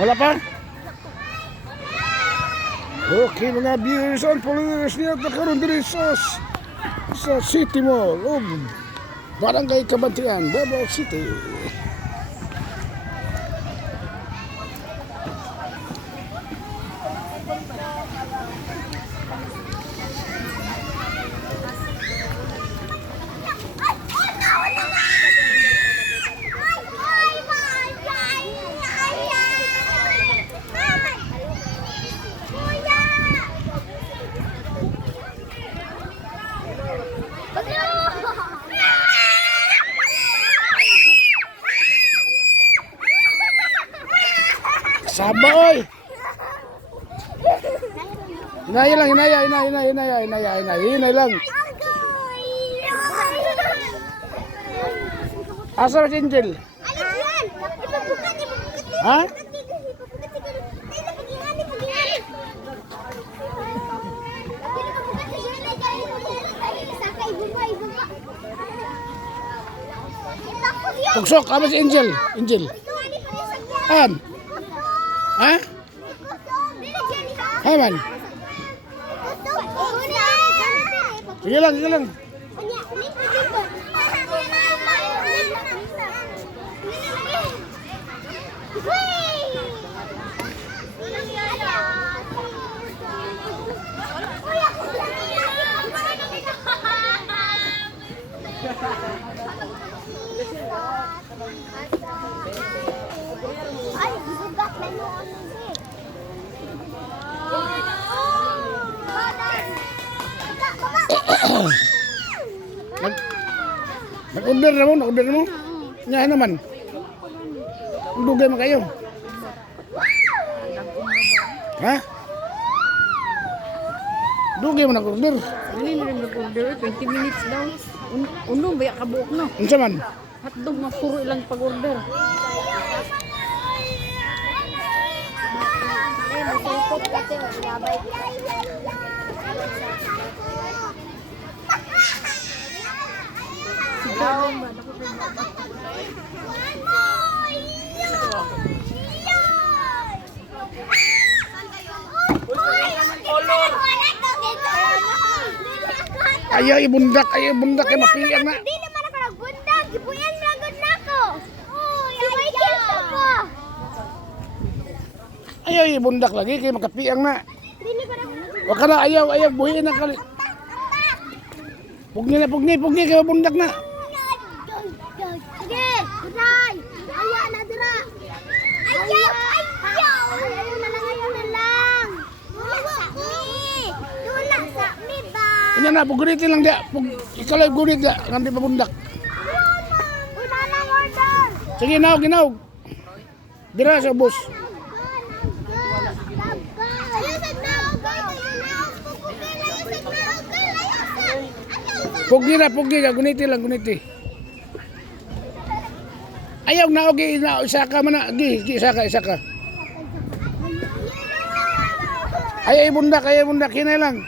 Wala pa? Okay mga viewers and followers niya karon diri sa City Mall ug Barangay Kabantian, Davao City. Saba oy. Inaya lang, inaya lang. Asa si Angel? Ha? Tugsok, apa si Angel? Angel. An? Ha? Hai man. Sige lang, sige lang. Nag-order na mo? Nag-order na mo? Nga naman. Dugay mo kayo. Ha? Dugay mo nag-order. Ano na nag-order? 20 minutes daw. Unong ba kabuok no? Unsa man? Hotdog nga puro ilang pag-order. Masipot kasi maglabay. Ayaw ibundak kay mapiyang na. Di naman ako nagbundak, gibuyan na gud nako. Ayaw ko. Ayaw ibundak lagi kay makapiyang na. Dili ko na. Wa ka na ayaw buhiin na kali. Pugni kay bundak na. Sige, kuray. Ayaw na dira. Ayaw na lang. Dula sa mi ba? Nya na pugunitin lang dia. Ikaw lang gunit dia nganti pabundak. Una lang order. Sige ginaw. Dira sa bus. Pugni ka guniti lang guniti. Ayaw na ogi na isa ka man na isa ka. Ayaw ibundak hinay lang.